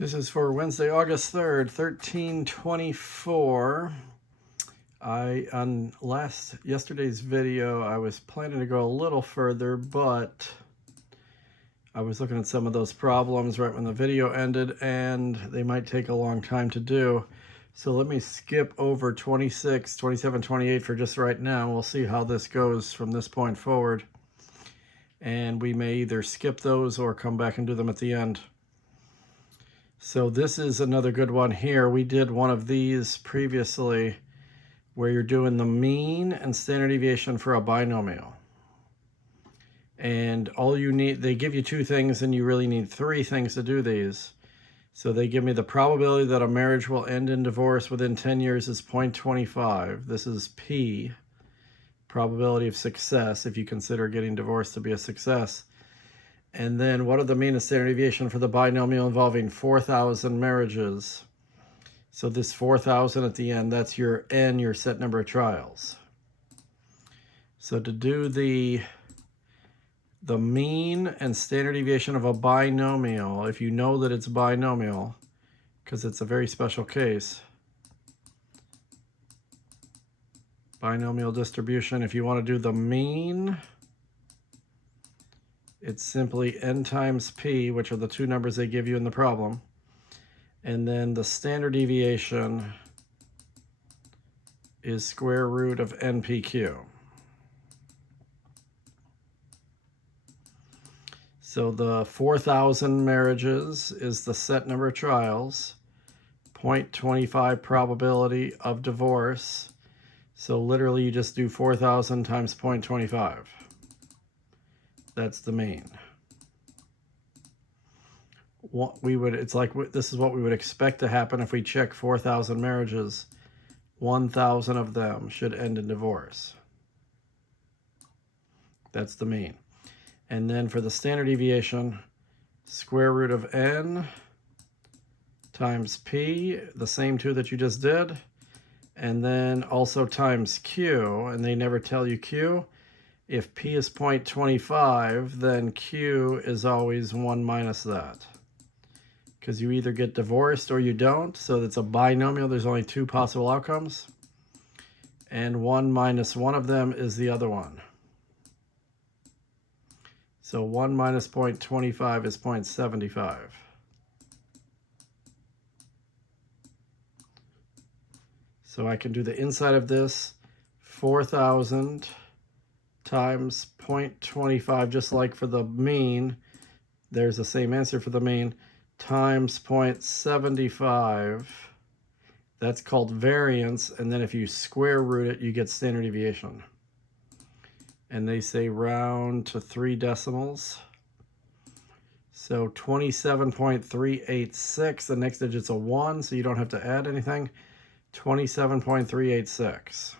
This is for Wednesday, August 3rd, 1324. On yesterday's video, I was planning to go a little further, but I was looking at some of those problems right when the video ended, and they might take a long time to do. So let me skip over 26, 27, 28 for just right now. We'll see how this goes from this point forward. And we may either skip those or come back and do them at the end. So this is another good one here. We did one of these previously where you're doing the mean and standard deviation for a binomial. And all you need, they give you two things and you really need three things to do these. So they give me the probability that a marriage will end in divorce within 10 years is 0.25. This is P, probability of success, if you consider getting divorced to be a success. And then what are the mean and standard deviation for the binomial involving 4,000 marriages? So this 4,000 at the end, that's your N, your set number of trials. So to do the mean and standard deviation of a binomial, if you know that it's binomial, because it's a very special case, binomial distribution, if you want to do the mean, it's simply n times p, which are the two numbers they give you in the problem. And then the standard deviation is square root of npq. So the 4,000 marriages is the set number of trials, 0.25 probability of divorce. So literally you just do 4,000 times 0.25. That's the mean. This is what we would expect to happen if we check 4,000 marriages. 1,000 of them should end in divorce. That's the mean. And then for the standard deviation, square root of n times p, the same two that you just did, and then also times q, and they never tell you q. If p is 0.25, then q is always 1 minus that. Because you either get divorced or you don't, so it's a binomial, there's only two possible outcomes. And 1 minus one of them is the other one. So 1 minus 0.25 is 0.75. So I can do the inside of this, 4,000 times 0.25, just like for the mean, there's the same answer for the mean, times 0.75. That's called variance, and then if you square root it, you get standard deviation. And they say round to 3 decimals. So 27.386, the next digit's a 1, so you don't have to add anything. 27.386.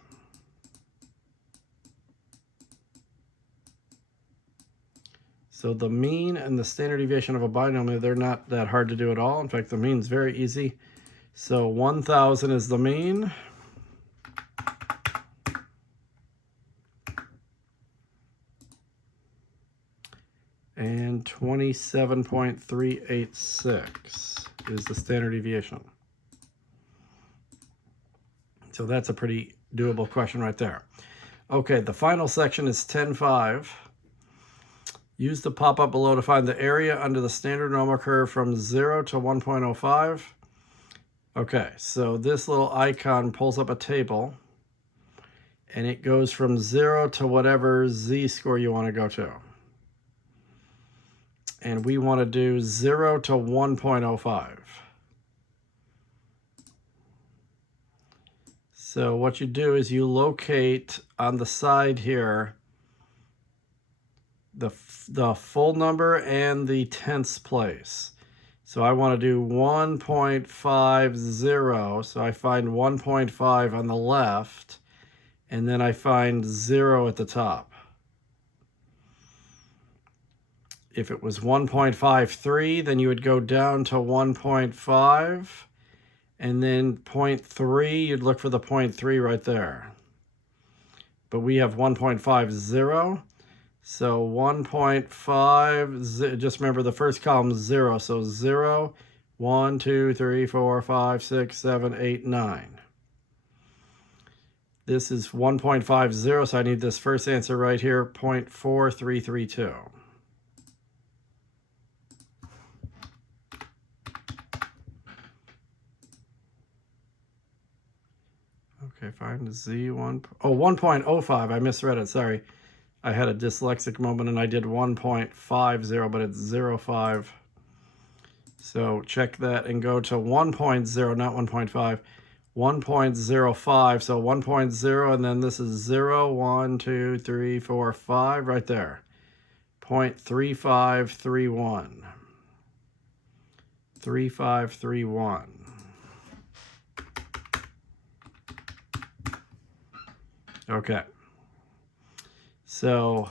So the mean and the standard deviation of a binomial, they're not that hard to do at all. In fact, the mean's very easy. So 1,000 is the mean. And 27.386 is the standard deviation. So that's a pretty doable question right there. Okay, the final section is 10.5. Use the pop-up below to find the area under the standard normal curve from 0 to 1.05. Okay, so this little icon pulls up a table, and it goes from 0 to whatever z-score you want to go to. And we want to do 0 to 1.05. So what you do is you locate on the side here the full number and the tenths place. So I want to do 1.50, so I find 1.5 on the left, and then I find 0 at the top. If it was 1.53, then you would go down to 1.5, and then 0.3, you'd look for the 0.3 right there. But we have 1.50. So 1.5, just remember the first column is 0. So 0, 1, 2, 3, 4, 5, 6, 7, 8, 9. This is 1.50, so I need this first answer right here, 0.4332. Okay, find Z1. Oh, 1.05. I misread it. Sorry. I had a dyslexic moment and I did 1.50, but it's 0.5. So check that and go to 1.0, not 1.5. 1.05. So 1.0, and then this is 0, 1, 2, 3, 4, 5 right there. 0.3531. 3531. Okay. So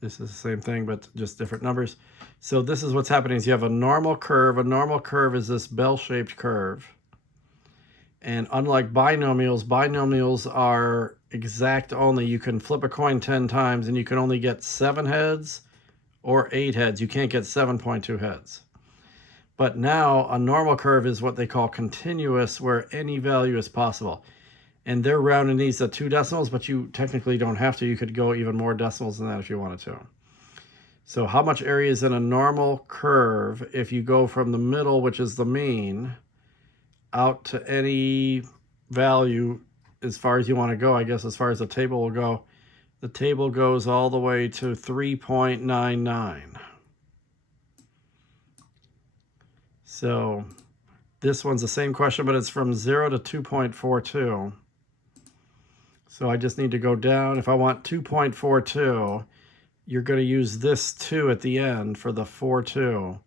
this is the same thing, but just different numbers. So this is what's happening is you have a normal curve. A normal curve is this bell-shaped curve. And unlike binomials, binomials are exact only. You can flip a coin 10 times and you can only get 7 heads or 8 heads. You can't get 7.2 heads. But now a normal curve is what they call continuous, where any value is possible. And they're rounding these to 2 decimals, but you technically don't have to. You could go even more decimals than that if you wanted to. So how much area is in a normal curve if you go from the middle, which is the mean, out to any value as far as you want to go, I guess, as far as the table will go. The table goes all the way to 3.99. So this one's the same question, but it's from 0 to 2.42. So I just need to go down. If I want 2.42, you're going to use this 2 at the end for the 4.2.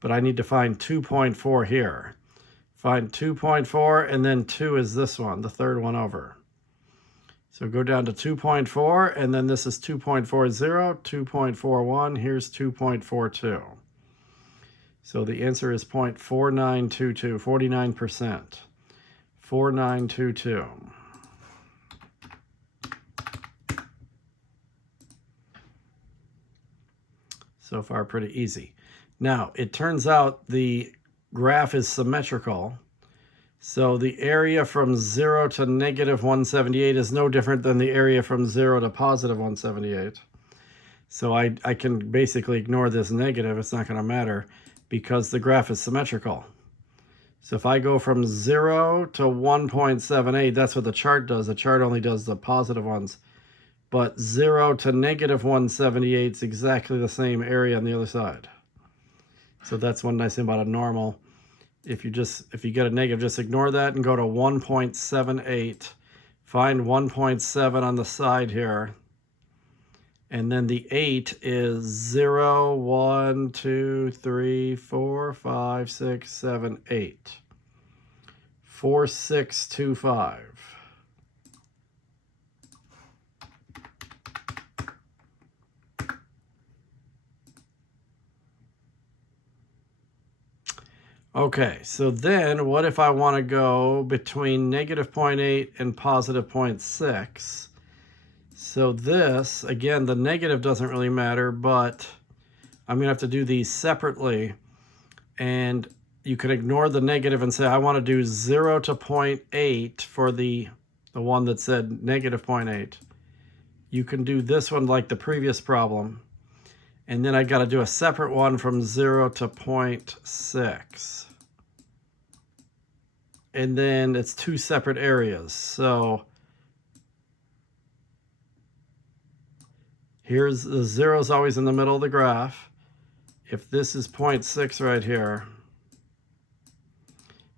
But I need to find 2.4 here. Find 2.4, and then 2 is this one, the third one over. So go down to 2.4, and then this is 2.40, 2.41. Here's 2.42. So the answer is 0.4922, 49%. 4922. So far, pretty easy. Now, it turns out the graph is symmetrical. So the area from 0 to negative 178 is no different than the area from 0 to positive 178. So I can basically ignore this negative. It's not going to matter because the graph is symmetrical. So if I go from 0 to 1.78, that's what the chart does. The chart only does the positive ones. But 0 to negative 178 is exactly the same area on the other side. So that's one nice thing about a normal. If you get a negative, just ignore that and go to 1.78. Find 1.7 on the side here. And then the 8 is 0, 1, 2, 3, 4, 5, 6, 7, 8. 4625. Okay, so then what if I want to go between negative 0.8 and positive 0.6? So this, again, the negative doesn't really matter, but I'm going to have to do these separately. And you can ignore the negative and say, I want to do 0 to 0.8 for the one that said negative 0.8. You can do this one like the previous problem. And then I got to do a separate one from 0 to 0.6. And then it's 2 separate areas. So here's the 0 is always in the middle of the graph. If this is 0.6 right here,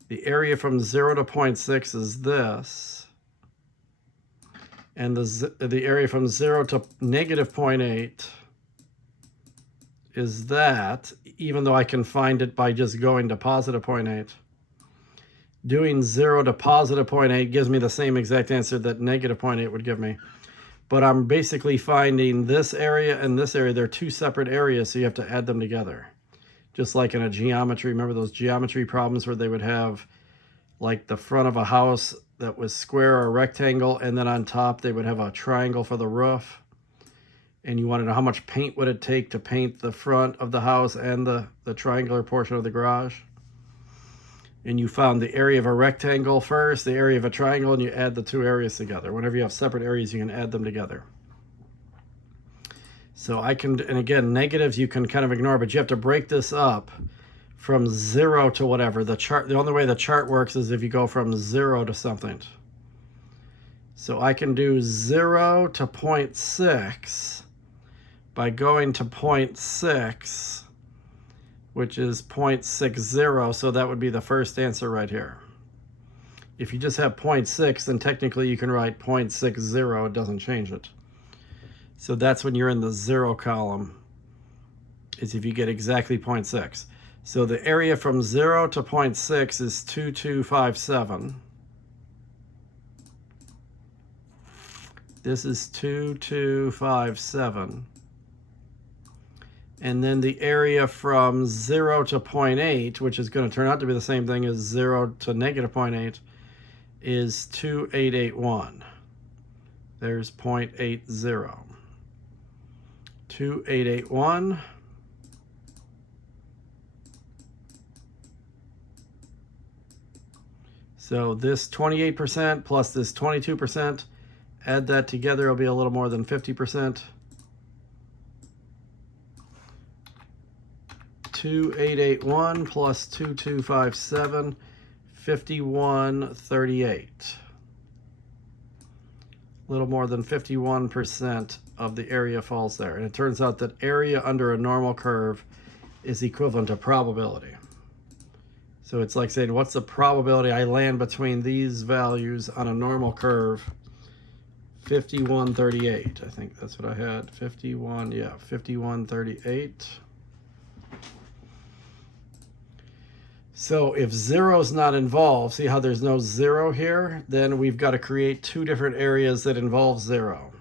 the area from 0 to 0.6 is this. And the area from 0 to negative 0.8 is that, even though I can find it by just going to positive 0.8. Doing 0 to positive 0.8 gives me the same exact answer that negative 0.8 would give me. But I'm basically finding this area and this area. They're 2 separate areas, so you have to add them together. Just like in a geometry. Remember those geometry problems where they would have like the front of a house that was square or rectangle, and then on top they would have a triangle for the roof. and you want to know how much paint would it take to paint the front of the house and the triangular portion of the garage. And you found the area of a rectangle first, the area of a triangle, and you add the two areas together. Whenever you have separate areas, you can add them together. So I can, and again, negatives you can kind of ignore, but you have to break this up from 0 to whatever. The only way the chart works is if you go from 0 to something. So I can do 0 to 0.6 by going to 0.6, which is 0.60, so that would be the first answer right here. If you just have 0.6, then technically you can write 0.60, it doesn't change it. So that's when you're in the 0 column, is if you get exactly 0.6. So the area from 0 to 0.6 is 2257. This is 2257. And then the area from 0 to 0.8, which is going to turn out to be the same thing as 0 to negative 0.8, is 2881. There's 0.80. 2881. So this 28% plus this 22%, add that together, it'll be a little more than 50%. 2881 plus 2257, 5138. A little more than 51% of the area falls there. And it turns out that area under a normal curve is equivalent to probability. So it's like saying, what's the probability I land between these values on a normal curve? 5138. I think that's what I had. 5138. So if 0 is not involved, see how there's no 0 here? Then we've got to create two different areas that involve 0.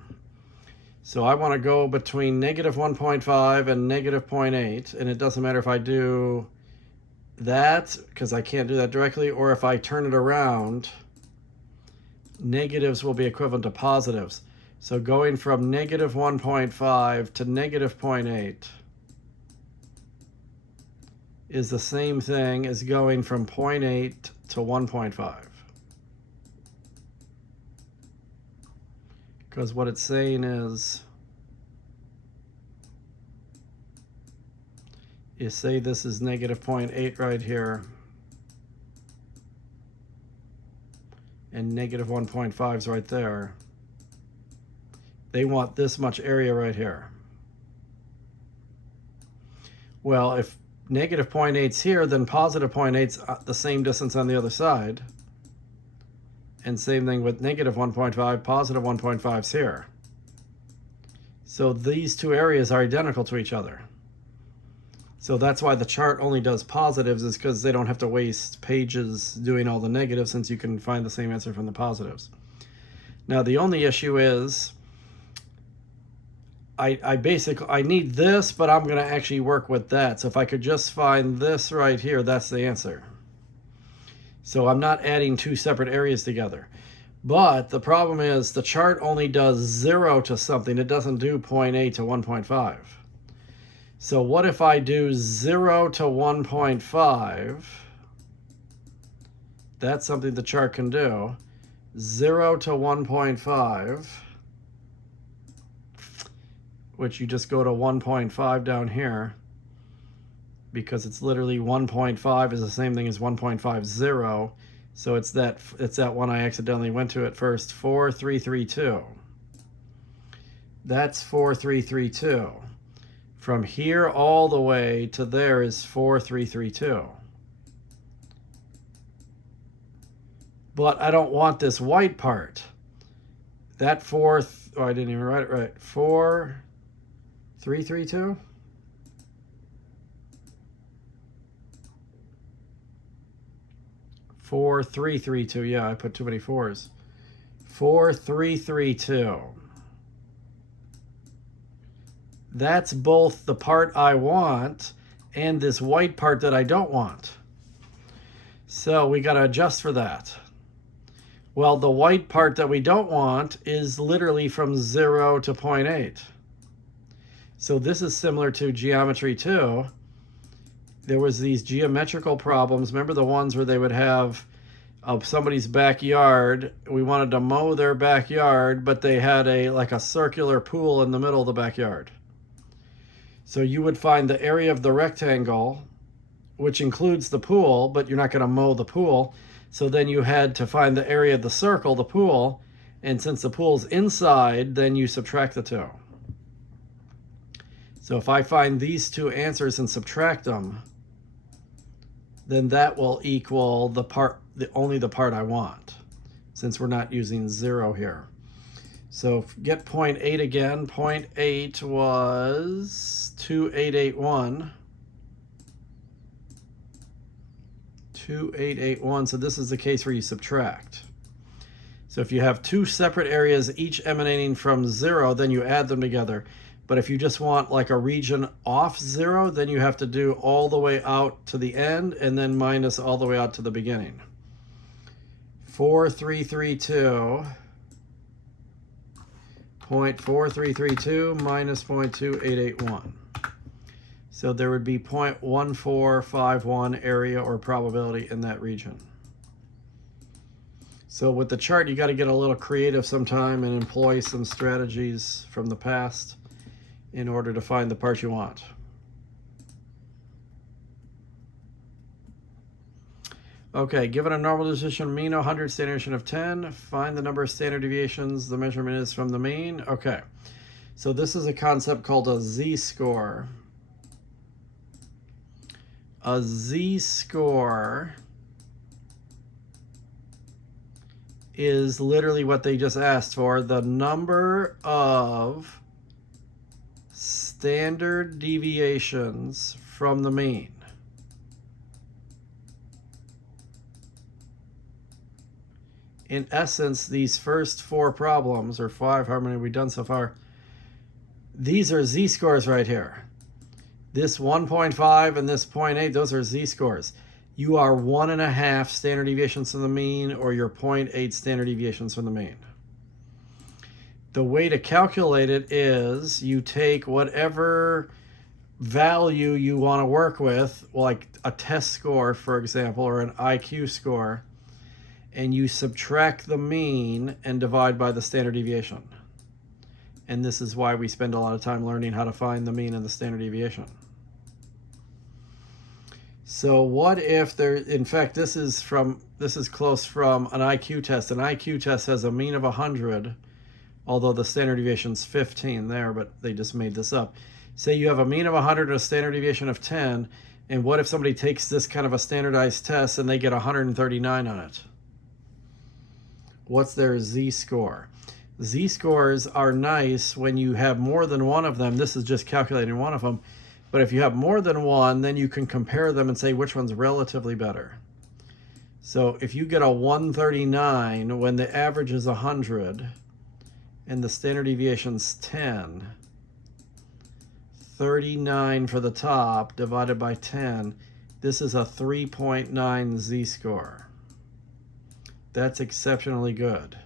So I want to go between negative 1.5 and negative 0.8, and it doesn't matter if I do that, because I can't do that directly, or if I turn it around, negatives will be equivalent to positives. So going from negative 1.5 to negative 0.8 is the same thing as going from 0.8 to 1.5. Because what it's saying is say this is negative 0.8 right here, and negative 1.5 is right there. They want this much area right here. Well, if negative 0.8's here, then positive 0.8's the same distance on the other side. And same thing with negative 1.5, positive 1.5's here. So these two areas are identical to each other. So that's why the chart only does positives, is because they don't have to waste pages doing all the negatives, since you can find the same answer from the positives. Now the only issue is I need this, but I'm going to actually work with that. So if I could just find this right here, that's the answer. So I'm not adding two separate areas together. But the problem is the chart only does 0 to something. It doesn't do 0.8 to 1.5. So what if I do 0 to 1.5? That's something the chart can do. 0 to 1.5, which you just go to 1.5 down here, because it's literally 1.5 is the same thing as 1.50. So it's that one I accidentally went to at first, 4332. That's 4332. From here all the way to there is 4332. But I don't want this white part. That I didn't even write it right. 4332? Four, 3, 3, 2. Yeah, I put too many 4s. 4, 3, 3, 2. That's both the part I want and this white part that I don't want. So we got to adjust for that. Well, the white part that we don't want is literally from 0 to 0.8. So this is similar to geometry 2. There was these geometrical problems. Remember the ones where they would have somebody's backyard. We wanted to mow their backyard, but they had like a circular pool in the middle of the backyard. So you would find the area of the rectangle, which includes the pool, but you're not going to mow the pool. So then you had to find the area of the circle, the pool, and since the pool's inside, then you subtract the two. So if I find these two answers and subtract them, then that will equal only the part I want, since we're not using 0 here. So get 0.8 again. 0.8 was 2881. 2881. So this is the case where you subtract. So if you have two separate areas, each emanating from 0, then you add them together. But if you just want like a region off 0, then you have to do all the way out to the end and then minus all the way out to the beginning. 4332, 0.4332 minus 0.2881. So there would be 0.1451 area or probability in that region. So with the chart, you got to get a little creative sometime and employ some strategies from the past in order to find the part you want. Okay, given a normal distribution mean 100, standard deviation of 10, find the number of standard deviations the measurement is from the mean. Okay, so this is a concept called a z-score. A z-score is literally what they just asked for, the number of standard deviations from the mean. In essence, these first 4 problems, or 5, how many have we done so far? These are z-scores right here. This 1.5 and this 0.8, those are z-scores. You are 1.5 standard deviations from the mean, or you're 0.8 standard deviations from the mean. The way to calculate it is you take whatever value you want to work with, like a test score, for example, or an IQ score, and you subtract the mean and divide by the standard deviation. And this is why we spend a lot of time learning how to find the mean and the standard deviation. So what if there, in fact, this is close from an IQ test. An IQ test has a mean of 100, although the standard deviation's 15 there, but they just made this up. Say you have a mean of 100 and a standard deviation of 10, and what if somebody takes this kind of a standardized test and they get 139 on it? What's their z-score? Z-scores are nice when you have more than one of them. This is just calculating one of them. But if you have more than one, then you can compare them and say which one's relatively better. So if you get a 139 when the average is 100 and the standard deviation's 10, 39 for the top divided by 10, this is a 3.9 z-score. That's exceptionally good.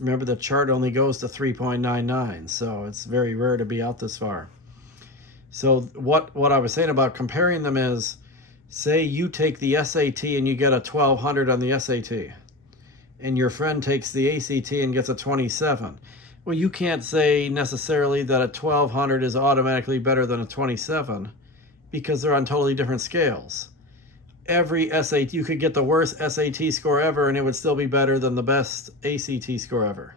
Remember, the chart only goes to 3.99, so it's very rare to be out this far. So what I was saying about comparing them is, say you take the SAT and you get a 1200 on the SAT, and your friend takes the ACT and gets a 27. Well, you can't say necessarily that a 1200 is automatically better than a 27 because they're on totally different scales. Every SAT, you could get the worst SAT score ever and it would still be better than the best ACT score ever.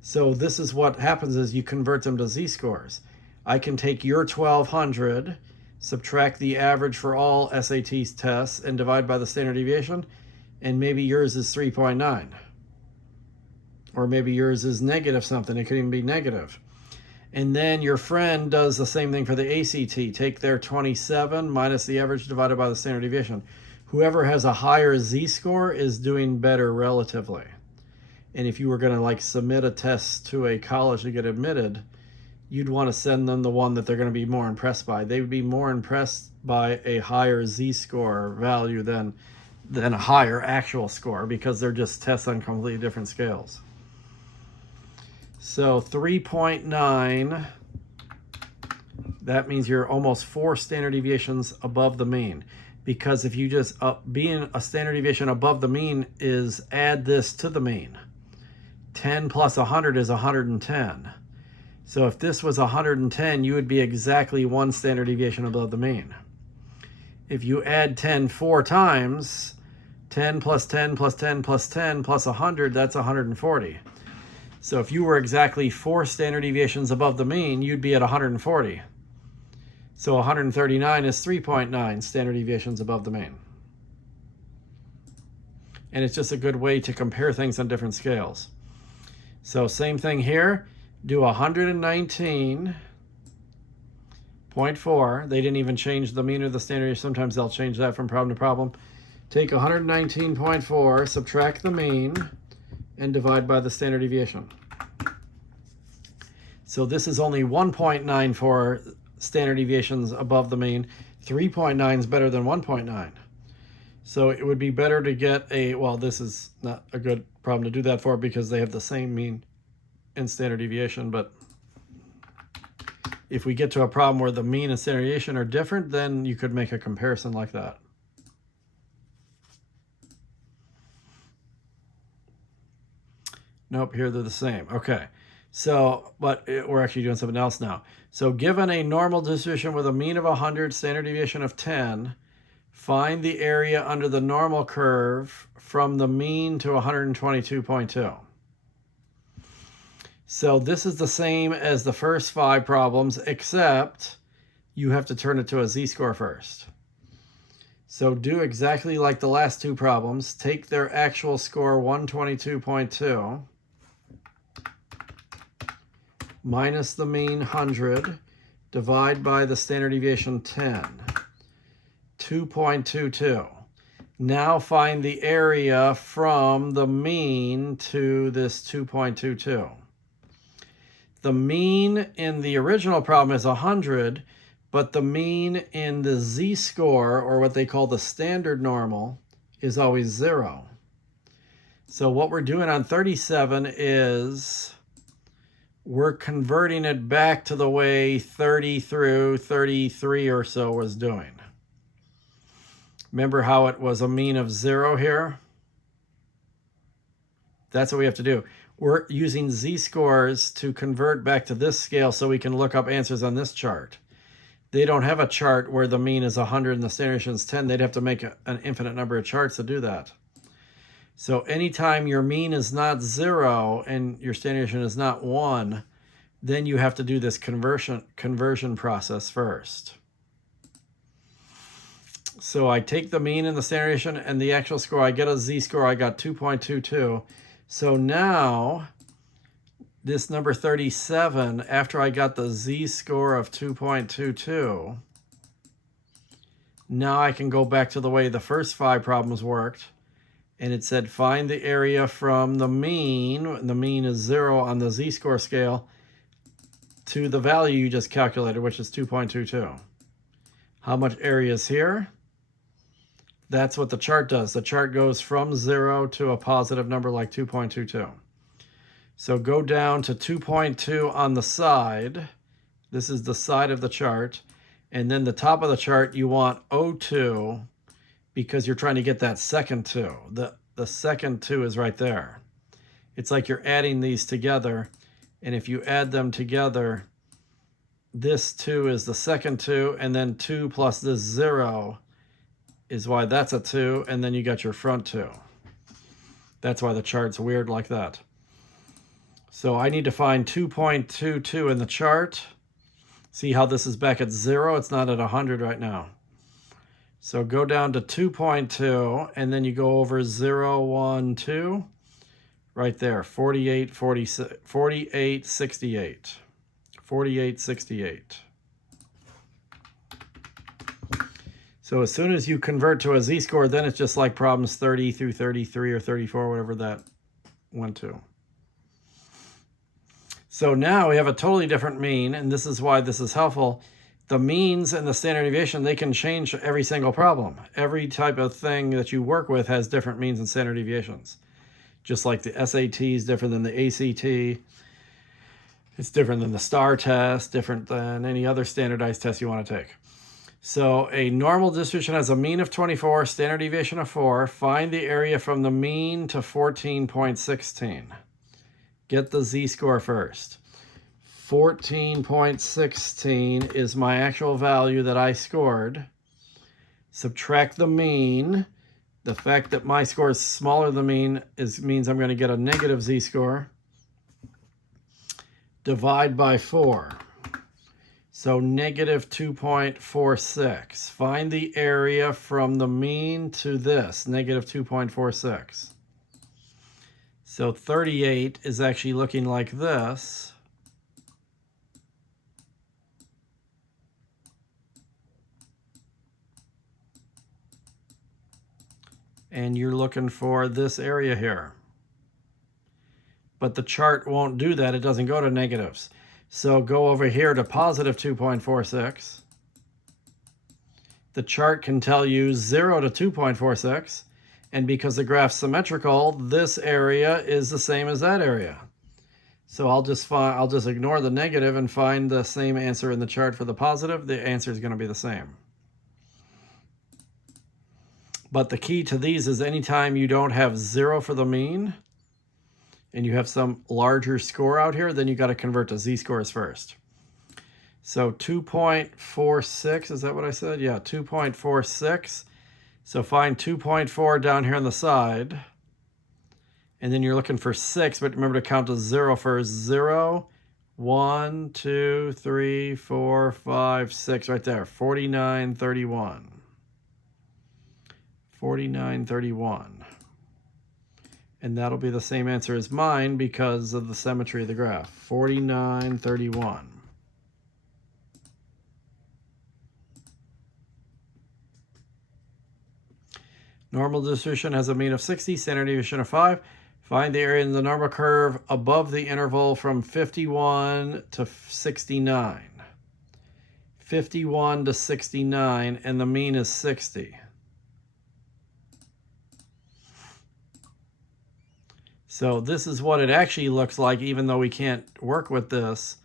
So this is what happens is you convert them to z-scores. I can take your 1200, subtract the average for all SAT tests, and divide by the standard deviation, and maybe yours is 3.9. Or maybe yours is negative something. It could even be negative. And then your friend does the same thing for the ACT. Take their 27 minus the average divided by the standard deviation. Whoever has a higher z-score is doing better relatively. And if you were going to like submit a test to a college to get admitted, you'd want to send them the one that they're going to be more impressed by. They would be more impressed by a higher z-score value than a higher actual score because they're just tests on completely different scales. So 3.9 That means you're almost 4 standard deviations above the mean. Because if you just, being a standard deviation above the mean is add this to the mean. 10 plus 100 is 110. So if this was 110, you would be exactly 1 standard deviation above the mean. If you add 10 4 times, 10 plus 10 plus 10 plus 10 plus 100, that's 140. So if you were exactly 4 standard deviations above the mean, you'd be at 140. So 139 is 3.9 standard deviations above the mean. And it's just a good way to compare things on different scales. So same thing here, do 119.4. They didn't even change the mean or the standard. Sometimes they'll change that from problem to problem. Take 119.4, subtract the mean, and divide by the standard deviation. So this is only 1.94 standard deviations above the mean. 3.9 is better than 1.9. So it would be better to get a, well, this is not a good problem to do that for because they have the same mean and standard deviation, but if we get to a problem where the mean and standard deviation are different, then you could make a comparison like that. Nope, here they're the same. Okay. So, but we're actually doing something else now. So given a normal distribution with a mean of 100, standard deviation of 10, find the area under the normal curve from the mean to 122.2. So this is the same as the first 5 problems, except you have to turn it to a z-score first. So do exactly like the last 2 problems. Take their actual score, 122.2. Minus the mean 100, divide by the standard deviation 10, 2.22. Now find the area from the mean to this 2.22. The mean in the original problem is 100, but the mean in the z-score, or what they call the standard normal, is always 0. So what we're doing on 37 is we're converting it back to the way 30 through 33 or so was doing. Remember how it was a mean of 0 here? That's what we have to do. We're using z-scores to convert back to this scale so we can look up answers on this chart. They don't have a chart where the mean is 100 and the standard deviation is 10. They'd have to make an infinite number of charts to do that. So anytime your mean is not 0 and your standard deviation is not 1, then you have to do this conversion process first. So I take the mean and the standard deviation and the actual score. I get a z-score. I got 2.22. So now this number 37, after I got the z-score of 2.22, now I can go back to the way the first 5 problems worked. And it said find the area from the mean, and the mean is 0 on the z-score scale, to the value you just calculated, which is 2.22. How much area is here? That's what the chart does. The chart goes from 0 to a positive number like 2.22. So go down to 2.2 on the side. This is the side of the chart. And then the top of the chart, you want O2, because you're trying to get that second 2. The second 2 is right there. It's like you're adding these together. And if you add them together, this 2 is the second 2, and then 2 plus this 0 is why that's a 2, and then you got your front 2. That's why the chart's weird like that. So I need to find 2.22 in the chart. See how this is back at 0? It's not at 100 right now. So go down to 2.2, and then you go over 0, 1, 2. Right there, 48, 68. 48, 68. So as soon as you convert to a z-score, then it's just like problems 30 through 33 or 34, whatever that went to. So now we have a totally different mean, and this is why this is helpful. The means and the standard deviation, they can change every single problem. Every type of thing that you work with has different means and standard deviations. Just like the SAT is different than the ACT. It's different than the STAR test, different than any other standardized test you want to take. So a normal distribution has a mean of 24, standard deviation of 4. Find the area from the mean to 14.16. Get the z-score first. 14.16 is my actual value that I scored. Subtract the mean. The fact that my score is smaller than the mean means I'm going to get a negative z-score. Divide by 4. So negative 2.46. Find the area from the mean to this, negative 2.46. So 38 is actually looking like this. And you're looking for this area here. But the chart won't do that. It doesn't go to negatives. So go over here to positive 2.46. The chart can tell you 0 to 2.46. And because the graph's symmetrical, this area is the same as that area. So I'll just ignore the negative and find the same answer in the chart for the positive. The answer is going to be the same. But the key to these is anytime you don't have 0 for the mean and you have some larger score out here, then you got to convert to z-scores first. So 2.46, is that what I said? Yeah, 2.46. So find 2.4 down here on the side. And then you're looking for 6, but remember to count to 0 first. 0, 1, 2, 3, 4, 5, 6, right there. 49.31. 49.31. And that'll be the same answer as mine because of the symmetry of the graph. 49.31. Normal distribution has a mean of 60, standard deviation of 5. Find the area in the normal curve above the interval from 51 to 69. 51 to 69, and the mean is 60. So this is what it actually looks like, even though we can't work with this.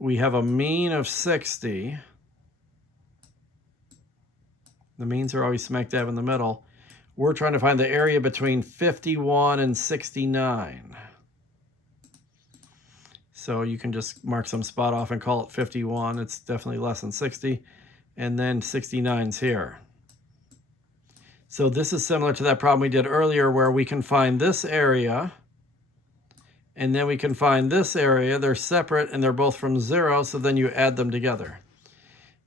We have a mean of 60. The means are always smack dab in the middle. We're trying to find the area between 51 and 69. So you can just mark some spot off and call it 51. It's definitely less than 60. And then 69's here. So this is similar to that problem we did earlier where we can find this area and then we can find this area. They're separate and they're both from 0, so then you add them together.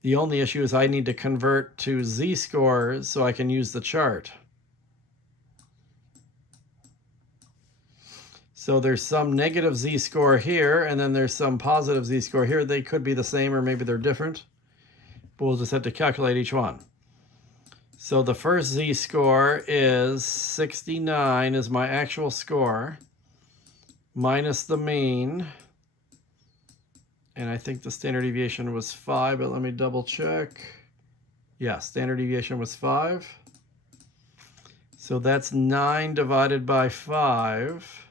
The only issue is I need to convert to z-scores so I can use the chart. So there's some negative z-score here, and then there's some positive z-score here. They could be the same or maybe they're different, but we'll just have to calculate each one. So the first z-score is 69 is my actual score, minus the mean. And I think the standard deviation was 5, but let me double check. Yeah, standard deviation was 5. So that's 9 divided by 5.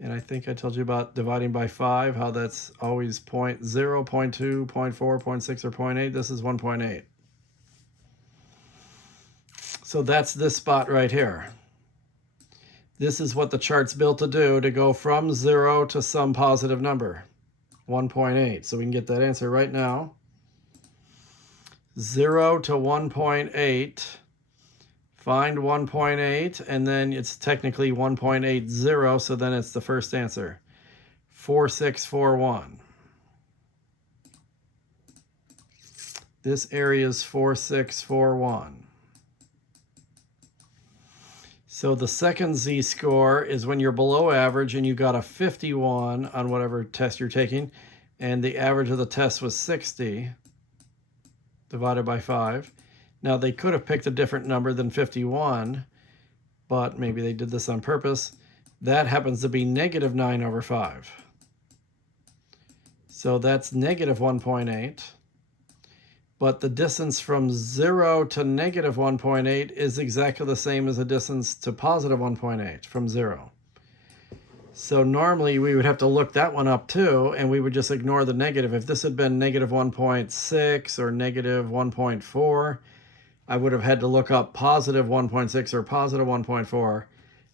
And I think I told you about dividing by 5, how that's always 0.0, 0.2, 0.4, 0.6, or 0.8. This is 1.8. So that's this spot right here. This is what the chart's built to do, to go from 0 to some positive number, 1.8. So we can get that answer right now. 0 to 1.8. Find 1.8, and then it's technically 1.80, so then it's the first answer. 4641. This area is 4641. So the second z-score is when you're below average and you got a 51 on whatever test you're taking, and the average of the test was 60 divided by 5. Now they could have picked a different number than 51, but maybe they did this on purpose. That happens to be negative 9 over 5. So that's negative 1.8. But the distance from 0 to negative 1.8 is exactly the same as the distance to positive 1.8 from 0. So normally we would have to look that one up too, and we would just ignore the negative. If this had been negative 1.6 or negative 1.4, I would have had to look up positive 1.6 or positive 1.4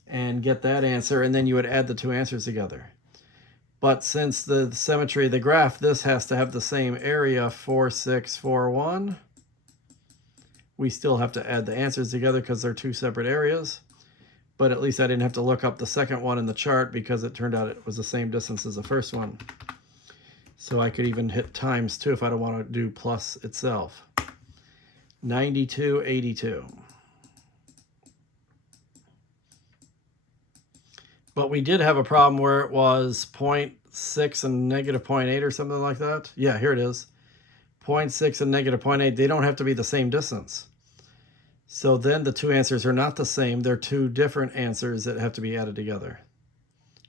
and get that answer, and then you would add the two answers together. But since the symmetry of the graph, this has to have the same area, 4, 6, 4, 1. We still have to add the answers together because they're two separate areas. But at least I didn't have to look up the second one in the chart because it turned out it was the same distance as the first one. So I could even hit times 2 if I don't want to do plus itself. 9282. But we did have a problem where it was 0.6 and negative 0.8 or something like that. Yeah, here it is. 0.6 and negative 0.8. They don't have to be the same distance. So then the two answers are not the same. They're two different answers that have to be added together.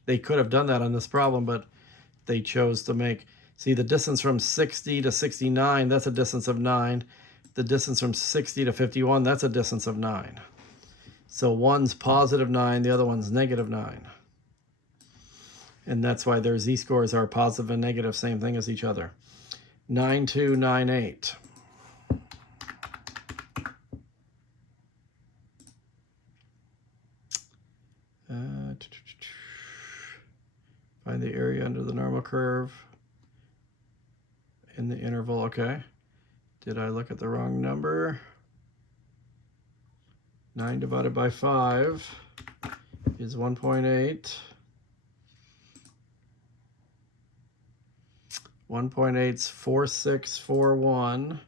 They could have done that on this problem, but they chose to make... See, the distance from 60 to 69, that's a distance of 9. The distance from 60 to 51, that's a distance of 9. So one's positive 9, the other one's negative 9. And that's why their z-scores are positive and negative, same thing as each other. 9298. Find the area under the normal curve in the interval. Okay. Did I look at the wrong number? 9 divided by 5 is 1.8. 1.8's 4641.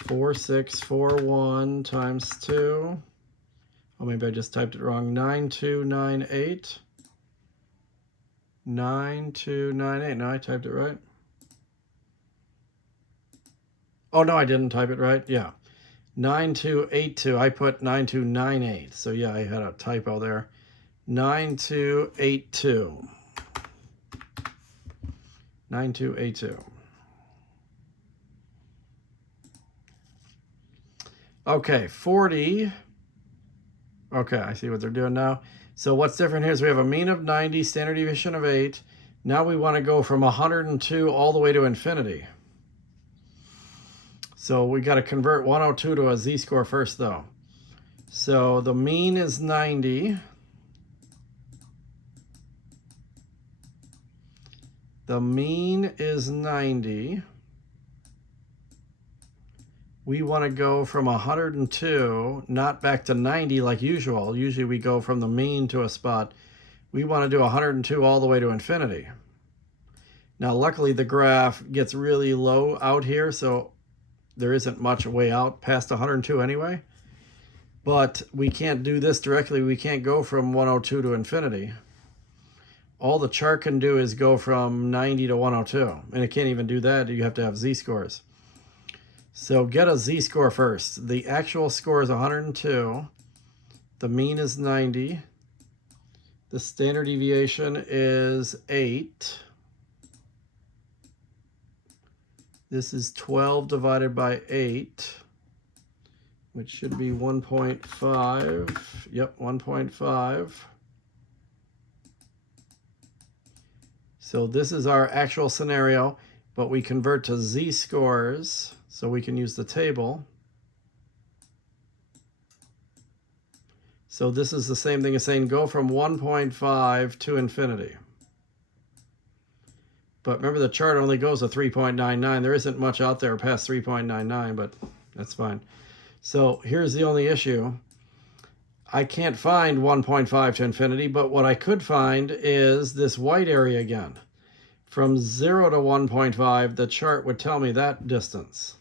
4641 times 2. Oh, maybe I just typed it wrong. 9298. 9298. Now I typed it right. Oh, no, I didn't type it right. Yeah. 9282. I put 9298. So, yeah, I had a typo there. 9282. 9282. Okay, 40. Okay, I see what they're doing now. So what's different here is we have a mean of 90, standard deviation of 8. Now we want to go from 102 all the way to infinity. So we got to convert 102 to a z-score first, though. So the mean is 90. The mean is 90. We want to go from 102, not back to 90 like usual. Usually we go from the mean to a spot. We want to do 102 all the way to infinity. Now, luckily, the graph gets really low out here, so there isn't much way out past 102 anyway. But we can't do this directly. We can't go from 102 to infinity. All the chart can do is go from 90 to 102. And it can't even do that. You have to have z-scores. So get a z-score first. The actual score is 102. The mean is 90. The standard deviation is 8. This is 12 divided by 8, which should be 1.5. Yep, 1.5. So this is our actual scenario, but we convert to z-scores. So we can use the table. So this is the same thing as saying go from 1.5 to infinity. But remember, the chart only goes to 3.99. There isn't much out there past 3.99, but that's fine. So here's the only issue. I can't find 1.5 to infinity, but what I could find is this white area again. From 0 to 1.5, the chart would tell me that distance.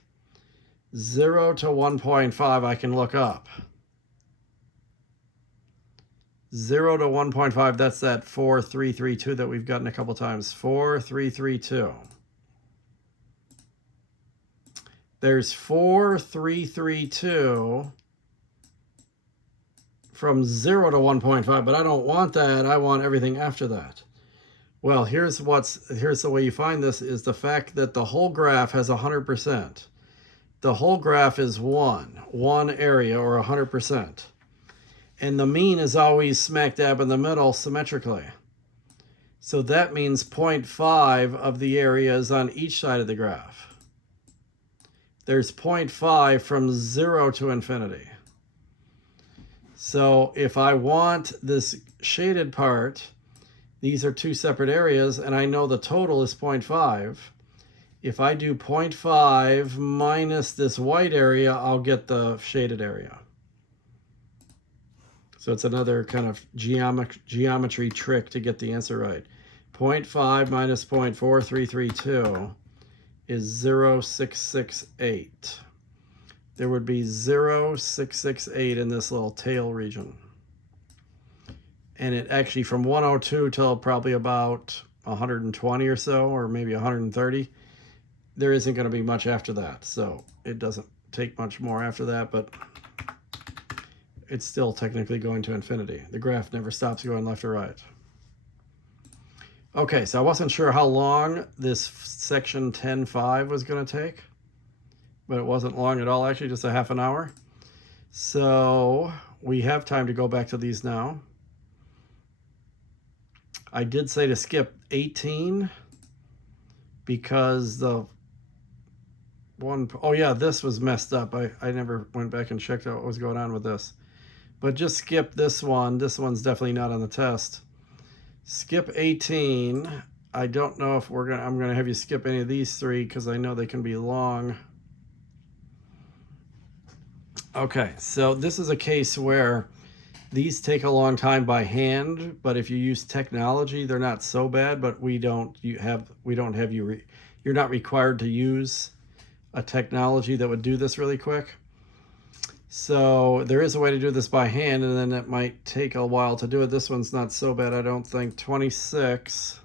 0 to 1.5 I can look up. 0 to 1.5, that's that 4332 that we've gotten a couple times. 4332. There's 4332 from 0 to 1.5, but I don't want that. I want everything after that. Well, here's the way you find this is the fact that the whole graph has 100%. The whole graph is one area, or 100%. And the mean is always smack dab in the middle symmetrically. So that means 0.5 of the area is on each side of the graph. There's 0.5 from 0 to infinity. So if I want this shaded part, these are two separate areas, and I know the total is 0.5. If I do 0.5 minus this white area, I'll get the shaded area. So it's another kind of geometry trick to get the answer right. 0.5 minus 0.4332 is 0.668. There would be 0.668 in this little tail region. And it actually, from 102 till probably about 120 or so, or maybe 130, there isn't going to be much after that. So it doesn't take much more after that, but it's still technically going to infinity. The graph never stops going left or right. Okay, so I wasn't sure how long this section 10.5 was going to take, but it wasn't long at all, actually, just a half an hour. So we have time to go back to these now. I did say to skip 18 because the one, oh yeah, this was messed up. I never went back and checked out what was going on with this. But just skip this one. This one's definitely not on the test. Skip 18. I don't know if I'm gonna have you skip any of these three because I know they can be long. Okay, so this is a case where these take a long time by hand, but if you use technology, they're not so bad. But you're not required to use a technology that would do this really quick. So there is a way to do this by hand, and then it might take a while to do it. This one's not so bad, I don't think. 26.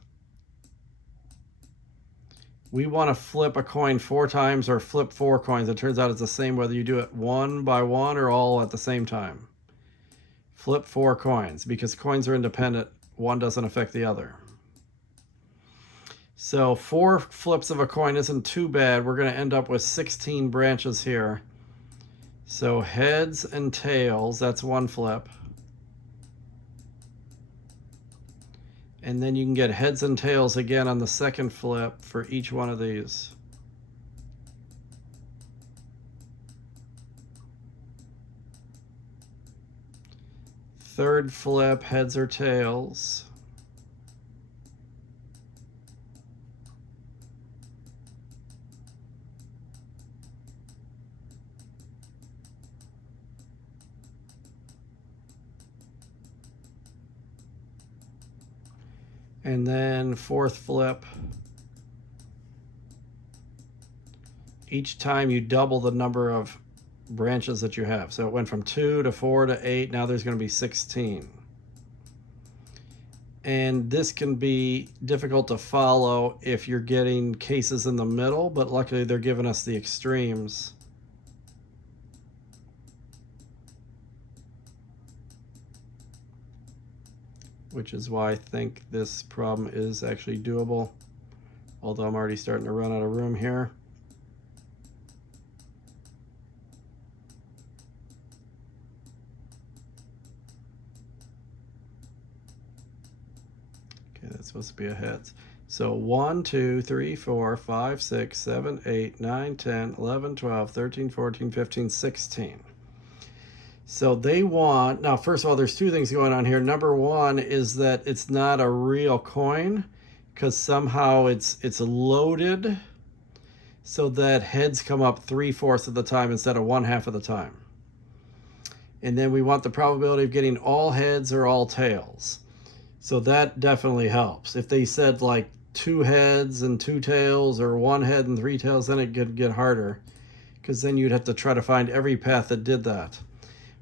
We want to flip a coin 4 times or flip 4 coins. It turns out it's the same whether you do it one by one or all at the same time. Flip 4 coins because coins are independent. One doesn't affect the other. So 4 flips of a coin isn't too bad. We're going to end up with 16 branches here. So heads and tails, that's one flip. And then you can get heads and tails again on the second flip for each one of these. Third flip, heads or tails. And then fourth flip. Each time you double the number of branches that you have. So it went from 2 to 4 to 8. Now there's going to be 16. And this can be difficult to follow if you're getting cases in the middle, but luckily they're giving us the extremes. Which is why I think this problem is actually doable, although I'm already starting to run out of room here. Okay, that's supposed to be a heads. So 1, 2, 3, 4, 5, 6, 7, 8, 9, 10, 11, 12, 13, 14, 15, 16. So they want, now first of all, there's 2 things going on here. Number one is that it's not a real coin because somehow it's loaded so that heads come up 3/4 of the time instead of 1/2 of the time. And then we want the probability of getting all heads or all tails. So that definitely helps. If they said like 2 heads and 2 tails or 1 head and 3 tails, then it could get harder because then you'd have to try to find every path that did that.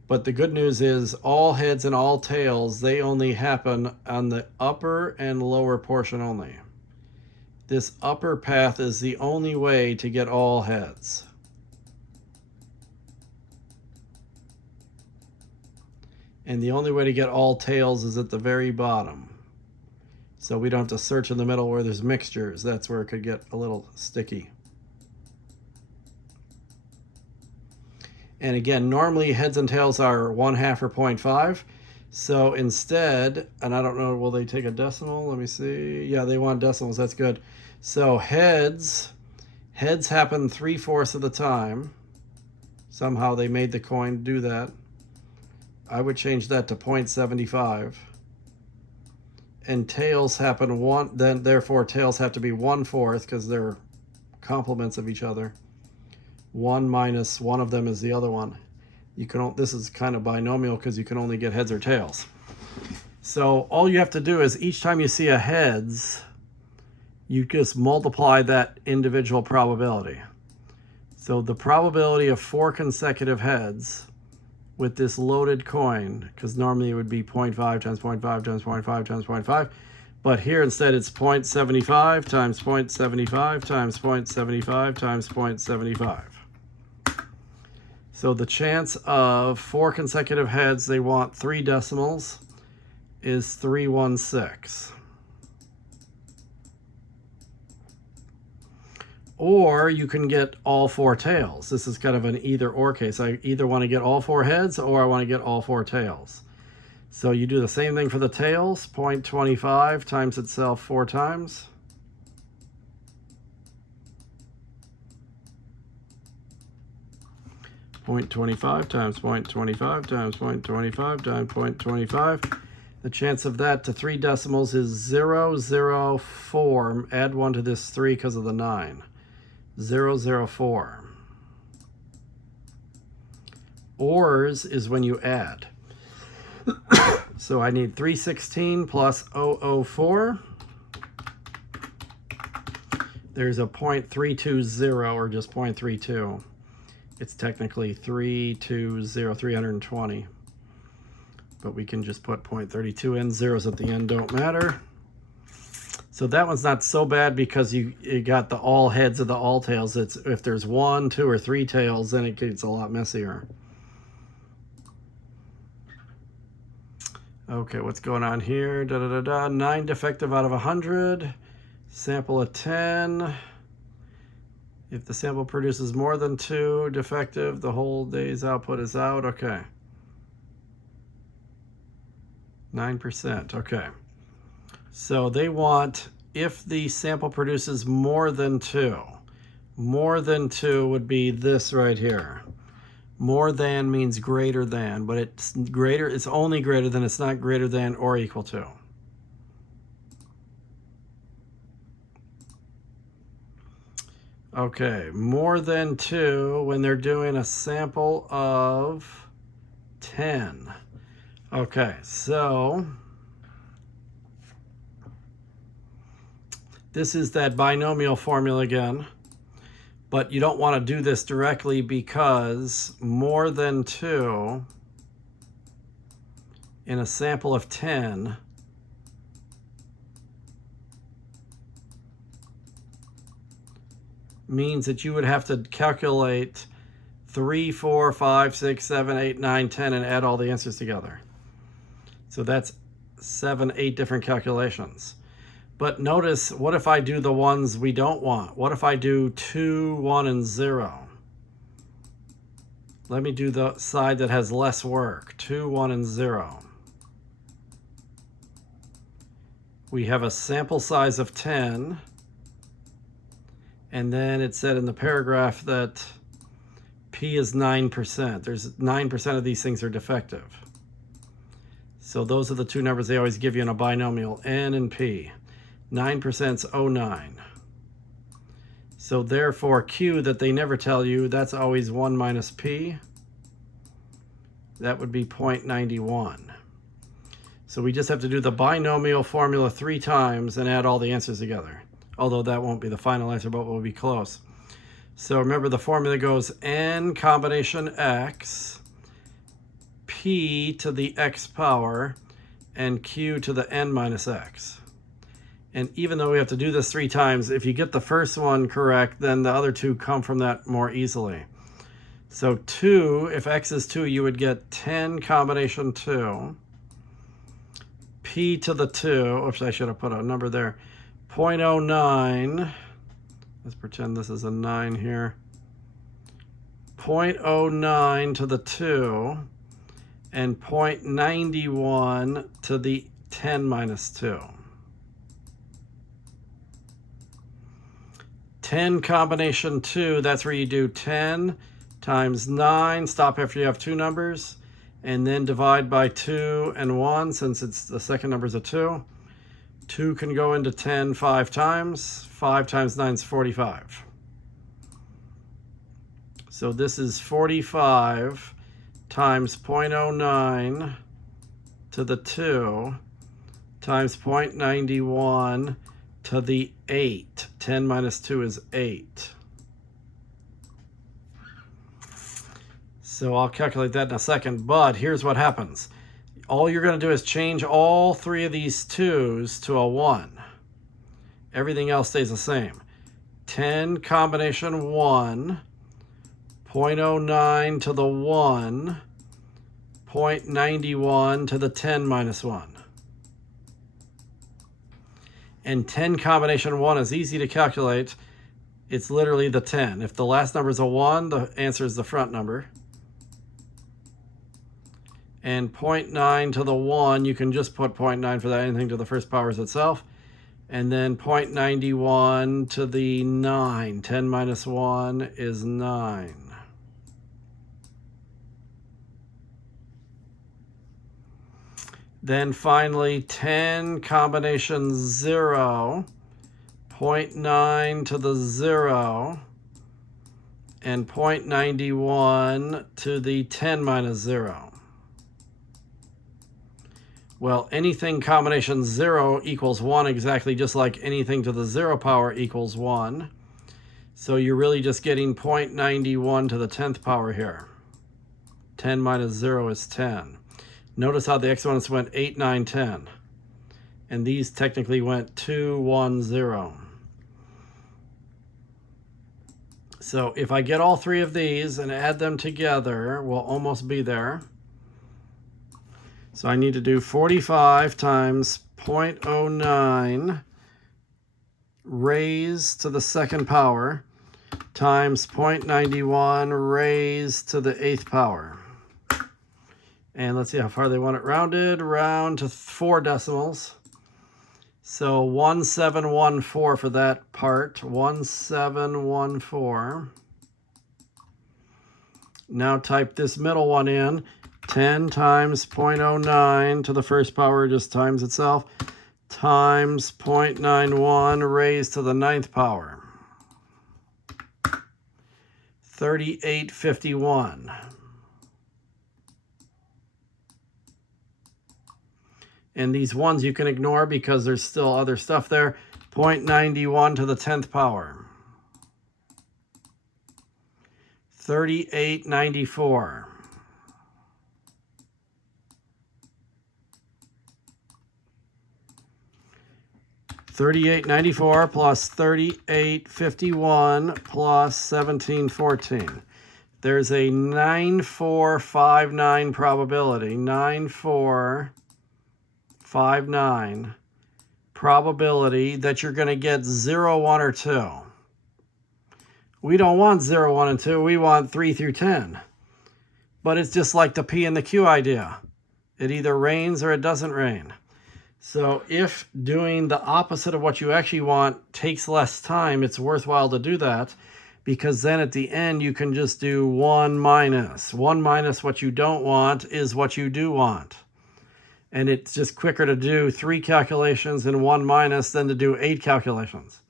But the good news is all heads and all tails, they only happen on the upper and lower portion only. This upper path is the only way to get all heads. And the only way to get all tails is at the very bottom. So we don't have to search in the middle where there's mixtures. That's where it could get a little sticky. And again, normally heads and tails are 1/2 or 0.5. So instead, and I don't know, will they take a decimal? Let me see. Yeah, they want decimals. That's good. So heads happen 3/4 of the time. Somehow they made the coin do that. I would change that to 0.75. And tails happen one, then therefore tails have to be 1/4 because they're complements of each other. 1 minus one of them is the other one. You can, this is kind of binomial because you can only get heads or tails. So all you have to do is each time you see a heads, you just multiply that individual probability. So the probability of 4 consecutive heads with this loaded coin, because normally it would be 0.5 times 0.5 times 0.5 times 0.5, but here instead it's 0.75 times 0.75 times 0.75 times 0.75. So the chance of 4 consecutive heads, they want 3 decimals, is 3/16. Or you can get all 4 tails. This is kind of an either or case. I either want to get all 4 heads or I want to get all 4 tails. So you do the same thing for the tails. 0.25 times itself 4 times. .25 times 0.25 times 0.25 times 0.25. The chance of that to 3 decimals is 004. Add 1 to this 3 because of the 9. 004. Ors is when you add. So I need 316 plus 004. There's a 0.320 or just 0.32. It's technically 320, but we can just put 0.32 in. Zeros at the end don't matter. So that one's not so bad because you got the all heads of the all tails. It's if there's 1, 2, or 3 tails, then it gets a lot messier. Okay, what's going on here? 9 defective out of 100. Sample of 10. If the sample produces more than 2 defective, the whole day's output is out. Okay. 9%. Okay. So they want, if the sample produces more than 2. More than 2 would be this right here. More than means greater than, but it's greater, it's only greater than, it's not greater than or equal to. Okay, more than 2 when they're doing a sample of 10. Okay, so this is that binomial formula again, but you don't want to do this directly because more than 2 in a sample of 10 means that you would have to calculate 3, 4, 5, 6, 7, 8, 9, 10 and add all the answers together. So that's 7, 8 different calculations. But notice, what if I do the ones we don't want? What if I do 2, 1, and 0? Let me do the side that has less work. 2, 1, and 0. We have a sample size of 10. And then it said in the paragraph that P is 9%. There's 9% of these things are defective. So those are the 2 numbers they always give you in a binomial, N and P. 9% is 0.9. So therefore Q that they never tell you, that's always 1 minus P. That would be 0.91. So we just have to do the binomial formula 3 times and add all the answers together. Although that won't be the final answer, but we'll be close. So remember the formula goes N combination X, P to the X power, and Q to the N minus X. And even though we have to do this 3 times, if you get the first one correct, then the other 2 come from that more easily. So 2, if X is 2, you would get 10 combination 2. P to the 2, oops, I should have put a number there. 0.09, let's pretend this is a 9 here. 0.09 to the 2, and 0.91 to the 10 minus 2. 10 combination 2, that's where you do 10 times 9, stop after you have two numbers, and then divide by 2 and 1, since it's the second number is a 2. 2 can go into 10 5 times. 5 times 9 is 45. So this is 45 times 0.09 to the 2 times 0.91 to the 8. 10 minus 2 is 8. So I'll calculate that in a second, but here's what happens. All you're going to do is change all three of these 2's to a 1. Everything else stays the same. 10 combination 1, 0.09 to the 1, 0.91 to the 10 minus 1. And 10 combination 1 is easy to calculate. It's literally the 10. If the last number is a 1, the answer is the front number. And 0.9 to the 1, you can just put 0.9 for that. Anything to the first power is itself. And then 0.91 to the 9. 10 minus 1 is 9. Then finally, 10 combination 0, 0.9 to the 0, and 0.91 to the 10 minus 0. Well, anything combination 0 equals 1 exactly, just like anything to the 0 power equals 1. So you're really just getting 0.91 to the 10th power here. 10 minus 0 is 10. Notice how the exponents went 8, 9, 10. And these technically went 2, 1, 0. So if I get all three of these and add them together, we'll almost be there. So I need to do 45 times 0.09 raised to the second power times 0.91 raised to the 8th power. And let's see how far they want it rounded. Round to 4 decimals. So 1714 for that part. 1714. Now type this middle one in. 10 times 0.09 to the first power just times itself, times 0.91 raised to the 9th power. 3851. And these ones you can ignore because there's still other stuff there. 0.91 to the 10th power. 3894. 3894 plus 3851 plus 1714. There's a 9459 probability. 9459 probability that you're going to get 0, 1, or 2. We don't want 0, 1, and 2. We want 3 through 10. But it's just like the P and the Q idea. It either rains or it doesn't rain. So if doing the opposite of what you actually want takes less time, it's worthwhile to do that, because then at the end you can just do 1 minus. 1 minus what you don't want is what you do want. And it's just quicker to do 3 calculations in 1 minus than to do 8 calculations.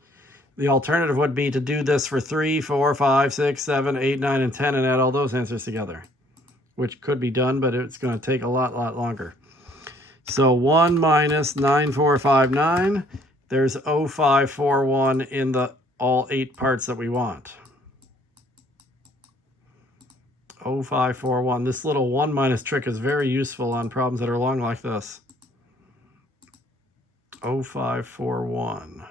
The alternative would be to do this for 3, 4, 5, 6, 7, 8, 9, and 10 and add all those answers together, which could be done, but it's going to take a lot longer. So 1 minus 9459, there's 0541 in the all 8 parts that we want. 0541. This little 1 minus trick is very useful on problems that are long like this. 0541.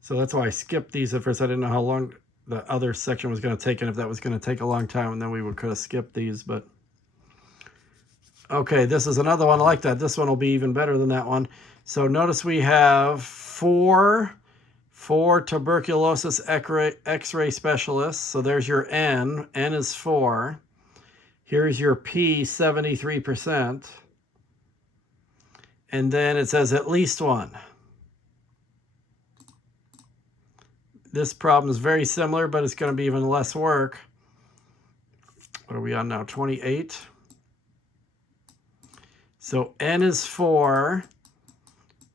So that's why I skipped these at first. I didn't know how long the other section was going to take, and if that was going to take a long time, and then we could have skipped these. But okay, this is another one like that. This one will be even better than that one. So notice we have 4 4 tuberculosis x-ray specialists. So there's your N. N is 4. Here's your P, 73%. And then it says at least 1. This problem is very similar, but it's going to be even less work. What are we on now? 28. So N is 4.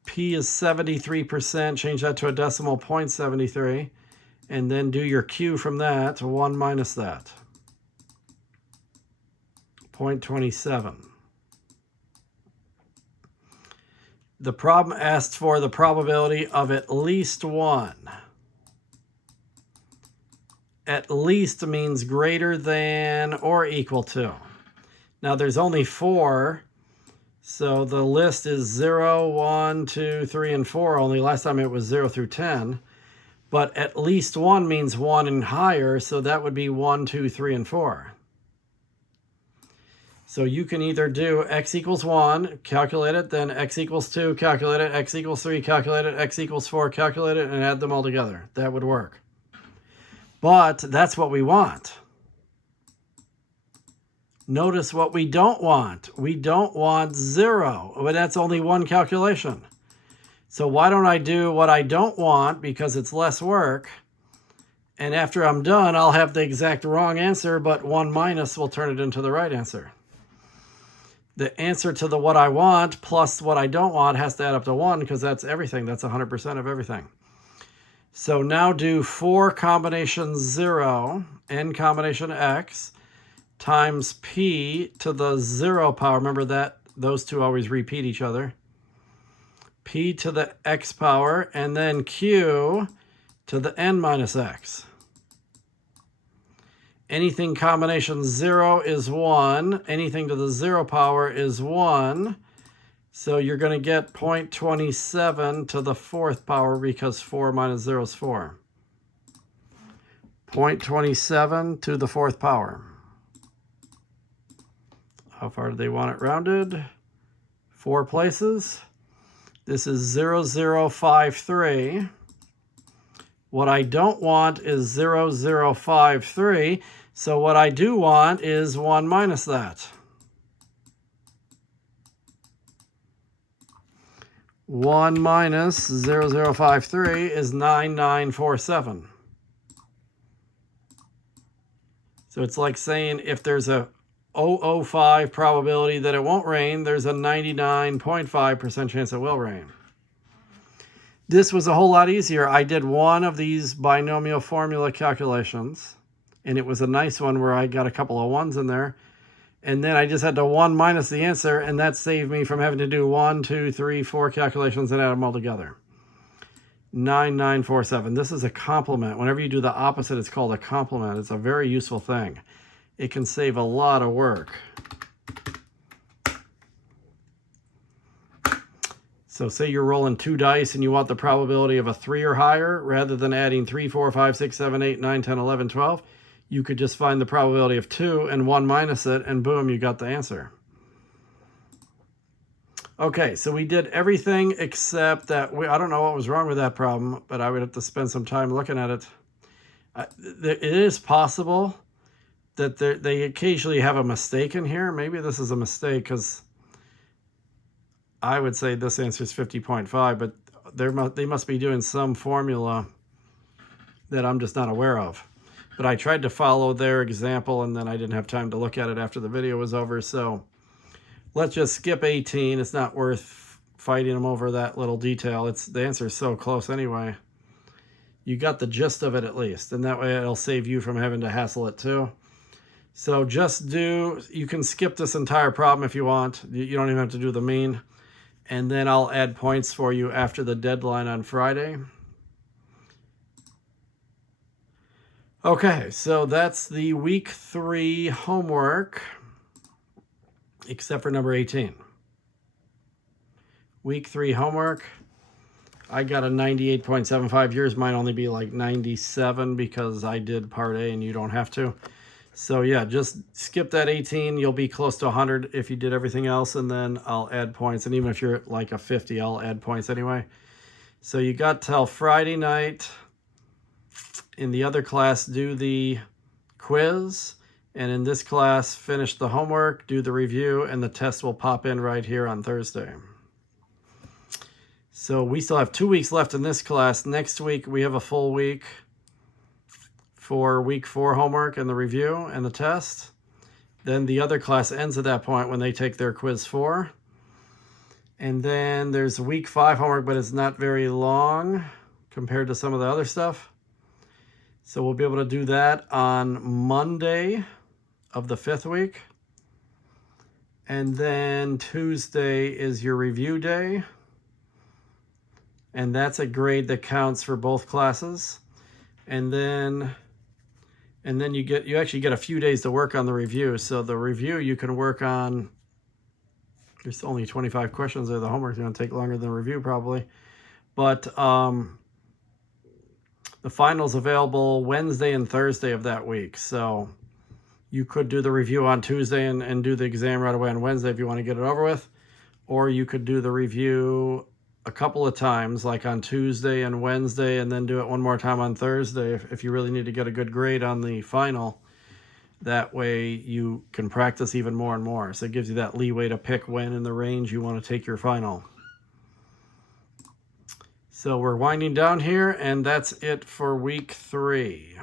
P is 73%. Change that to a decimal, 0.73. And then do your Q from that, 1 minus that. 0.27. The problem asked for the probability of at least 1. At least means greater than or equal to. Now there's only 4, so the list is 0, 1, 2, 3, and 4 only. Last time it was 0 through 10. But at least 1 means 1 and higher, so that would be 1, 2, 3, and 4. So you can either do x equals 1, calculate it, then x equals 2, calculate it, x equals 3, calculate it, x equals 4, calculate it, and add them all together. That would work. But that's what we want. Notice what we don't want. We don't want 0, but that's only one calculation. So why don't I do what I don't want, because it's less work, and after I'm done, I'll have the exact wrong answer, but 1 minus will turn it into the right answer. The answer to the what I want plus what I don't want has to add up to 1, because that's everything. That's 100% of everything. So now do 4 combination 0, n combination x, times p to the 0 power. Remember that those two always repeat each other. P to the x power, and then q to the n minus x. Anything combination 0 is 1. Anything to the 0 power is 1. So you're going to get 0.27 to the 4th power, because 4 minus 0 is 4. 0.27 to the 4th power. How far do they want it rounded? 4 places. This is 0053. What I don't want is 0053. So what I do want is 1 minus that. 1 minus 0053 is 9947. So it's like saying if there's a 0.005 probability that it won't rain, there's a 99.5% chance it will rain. This was a whole lot easier. I did one of these binomial formula calculations, and it was a nice one where I got a couple of 1s in there. And then I just had to 1 minus the answer, and that saved me from having to do 1, 2, 3, 4 calculations and add them all together. 9947. This is a complement. Whenever you do the opposite, it's called a complement. It's a very useful thing. It can save a lot of work. So say you're rolling 2 dice and you want the probability of a 3 or higher, rather than adding 3, 4, 5, 6, 7, 8, 9, 10, 11, 12, you could just find the probability of 2 and 1 minus it, and boom, you got the answer. Okay, so we did everything except that I don't know what was wrong with that problem, but I would have to spend some time looking at it. It is possible that they occasionally have a mistake in here. Maybe this is a mistake, because I would say this answer is 50.5, but they must be doing some formula that I'm just not aware of. But I tried to follow their example, and then I didn't have time to look at it after the video was over. So let's just skip 18. It's not worth fighting them over that little detail. The answer is so close anyway. You got the gist of it at least, and that way it'll save you from having to hassle it too. So you can skip this entire problem if you want. You don't even have to do the mean. And then I'll add points for you after the deadline on Friday. Okay, so that's the week 3 homework, except for number 18. Week 3 homework, I got a 98.75. Yours might only be like 97 because I did part A and you don't have to. So yeah, just skip that 18. You'll be close to 100 if you did everything else, and then I'll add points. And even if you're like a 50, I'll add points anyway. So you got till Friday night. In the other class, do the quiz. And in this class, finish the homework, do the review, and the test will pop in right here on Thursday. So we still have 2 weeks left in this class. Next week, we have a full week for week 4 homework and the review and the test. Then the other class ends at that point when they take their quiz 4. And then there's week 5 homework, but it's not very long compared to some of the other stuff. So we'll be able to do that on Monday of the 5th week. And then Tuesday is your review day. And that's a grade that counts for both classes. And then you actually get a few days to work on the review. So the review you can work on, there's only 25 questions there. The homework's going to take longer than the review probably. But the final's available Wednesday and Thursday of that week. So you could do the review on Tuesday and do the exam right away on Wednesday if you want to get it over with. Or you could do the review a couple of times, like on Tuesday and Wednesday, and then do it one more time on Thursday if you really need to get a good grade on the final. That way you can practice even more and more. So it gives you that leeway to pick when in the range you want to take your final. So we're winding down here, and that's it for week 3.